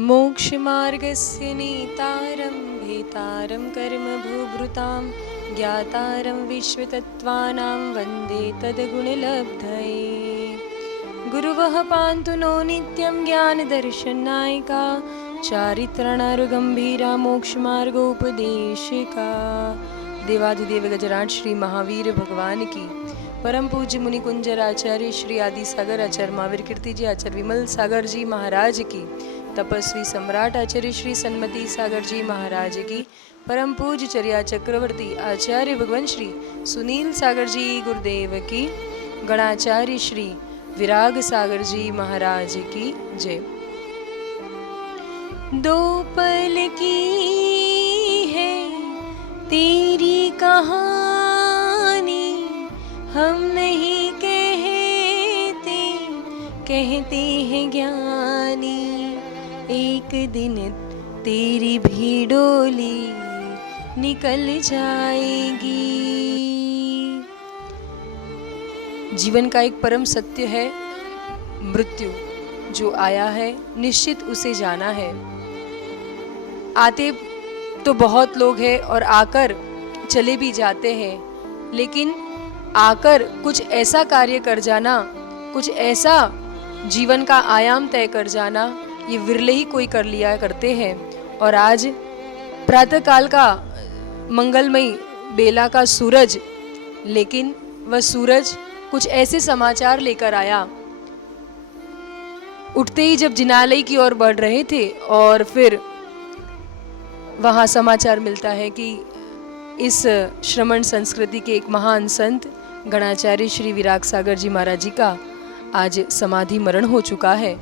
मोक्षमार्गस्य नेतारं भेतारं कर्मभूभृतां ज्ञातारं विश्वतत्त्वानां वन्दे तद्गुणलब्धये। गुरुवः पान्तु नो नित्यं ज्ञानदर्शननायिका चारित्रणारुगम्भीरा मोक्षमार्गोपदेशिका। देवाधिदेव गजराज श्री महावीर भगवान की, परम पूज्य मुनि कुंजर आचार्य श्री आदि सागर आचार्य महावीर कीर्ति जी आचार्य विमल सागर जी महाराज की, तपस्वी सम्राट आचार्य श्री सन्मति सागर जी महाराज की, परम पूज्य चर्या चक्रवर्ती आचार्य भगवान श्री सुनील सागर जी गुरुदेव की, गणाचार्य श्री विराग सागर जी महाराज की जय। दो पल की है तेरी कहानी, हम नहीं कहते, कहते हैं ज्ञानी। एक दिन तेरी भी डोली निकल जाएगी। जीवन का एक परम सत्य है मृत्यु। जो आया है निश्चित उसे जाना है। आते तो बहुत लोग हैं और आकर चले भी जाते हैं, लेकिन आकर कुछ ऐसा कार्य कर जाना, कुछ ऐसा जीवन का आयाम तय कर जाना, ये विरले ही कोई कर लिया करते हैं। और आज प्रातःकाल का मंगलमयी बेला का सूरज, लेकिन वह सूरज कुछ ऐसे समाचार लेकर आया। उठते ही जब जिनालय की ओर बढ़ रहे थे और फिर वहाँ समाचार मिलता है कि इस श्रमण संस्कृति के एक महान संत गणाचार्य श्री विराग सागर जी महाराज जी का आज समाधि मरण हो चुका है।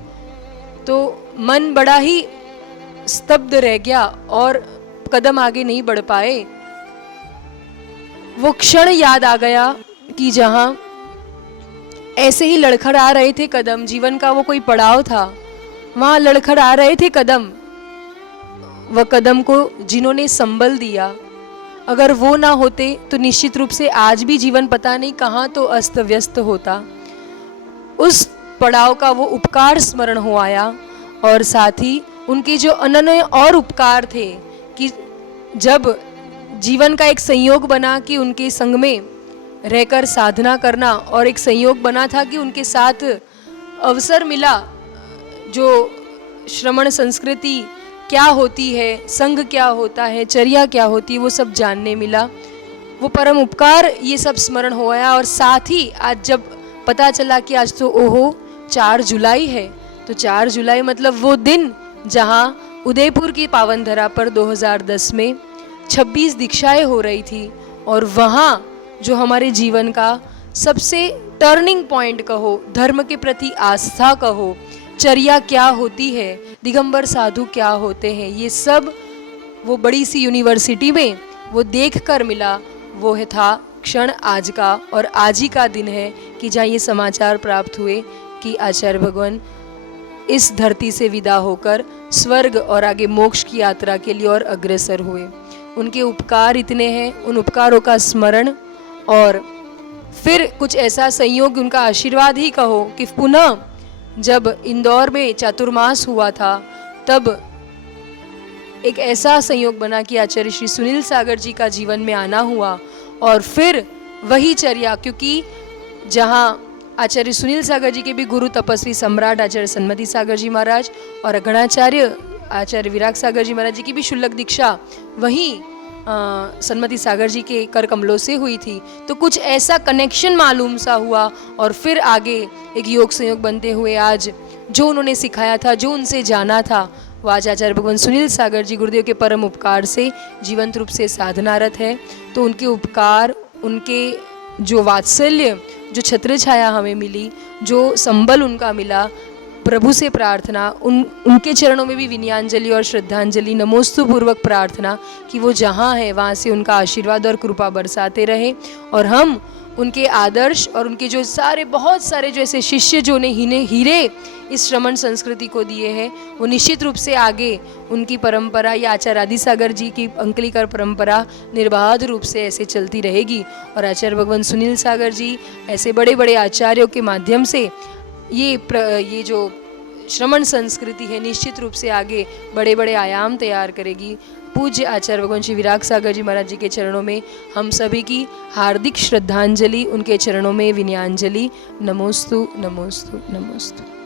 तो मन बड़ा ही स्तब्ध रह गया और कदम आगे नहीं बढ़ पाए। वो क्षण याद आ गया कि जहाँ ऐसे ही लड़खड़ा रहे थे कदम, जीवन का वो कोई पड़ाव था, वहाँ लड़खड़ा रहे थे कदम। वह कदम को जिन्होंने संबल दिया, अगर वो ना होते तो निश्चित रूप से आज भी जीवन पता नहीं कहाँ तो अस्त व्यस्त होता। उस पड़ाव का वो उपकार स्मरण हो आया और साथ ही उनके जो अनन्य और उपकार थे कि जब जीवन का एक संयोग बना कि उनके संग में रहकर साधना करना, और एक संयोग बना था कि उनके साथ अवसर मिला जो श्रमण संस्कृति क्या होती है, संघ क्या होता है, चर्या क्या होती है, वो सब जानने मिला। वो परम उपकार ये सब स्मरण हो आया। और साथ ही आज जब पता चला कि आज तो ओहो 4 जुलाई है, तो 4 जुलाई मतलब वो दिन जहाँ उदयपुर की पावन धरा पर 2010 में 26 दीक्षाएं हो रही थी। और वहाँ जो हमारे जीवन का सबसे टर्निंग पॉइंट कहो, धर्म के प्रति आस्था कहो, चर्या क्या होती है, दिगंबर साधु क्या होते हैं, ये सब वो बड़ी सी यूनिवर्सिटी में वो देख कर मिला। वो है था क्षण आज का, और आज ही का दिन है कि जहाँ ये समाचार प्राप्त हुए कि आचार्य भगवान इस धरती से विदा होकर स्वर्ग और आगे मोक्ष की यात्रा के लिए और अग्रसर हुए। उनके उपकार इतने हैं, उन उपकारों का स्मरण, और फिर कुछ ऐसा संयोग, उनका आशीर्वाद ही कहो कि पुनः जब इंदौर में चातुर्मास हुआ था तब एक ऐसा संयोग बना कि आचार्य श्री सुनील सागर जी का जीवन में आना हुआ। और फिर वही चर्या, क्योंकि जहाँ आचार्य सुनील सागर जी के भी गुरु तपस्वी सम्राट आचार्य सन्मति सागर जी महाराज और गणाचार्य आचार्य विराग सागर जी महाराज जी की भी शुल्लक दीक्षा वहीं सन्मति सागर जी के कर कमलों से हुई थी। तो कुछ ऐसा कनेक्शन मालूम सा हुआ और फिर आगे एक योग संयोग बनते हुए आज जो उन्होंने सिखाया था, जो उनसे जाना था, वो आज आचार्य भगवान सुनील सागर जी गुरुदेव के परम उपकार से जीवंत रूप से साधनारत है। तो उनके उपकार, उनके जो वात्सल्य, जो छत्र छाया हमें मिली, जो संबल उनका मिला, प्रभु से प्रार्थना, उनके चरणों में भी विनयांजलि और श्रद्धांजलि, नमोस्तु पूर्वक प्रार्थना कि वो जहाँ है वहाँ से उनका आशीर्वाद और कृपा बरसाते रहे। और हम उनके आदर्श और उनके जो सारे बहुत सारे जो ऐसे शिष्य जो ने हीरे इस श्रमण संस्कृति को दिए हैं, वो निश्चित रूप से आगे उनकी परंपरा या आचार्य आदि सागर जी की अंकलिकर परंपरा निर्बाध रूप से ऐसे चलती रहेगी। और आचार्य भगवान सुनील सागर जी ऐसे बड़े बड़े आचार्यों के माध्यम से ये जो श्रमण संस्कृति है निश्चित रूप से आगे बड़े बड़े आयाम तैयार करेगी। पूज्य आचार्य भगवान श्री विराग सागर जी महाराज जी के चरणों में हम सभी की हार्दिक श्रद्धांजलि, उनके चरणों में विनयांजलि। नमोस्तु नमोस्तु नमोस्तु।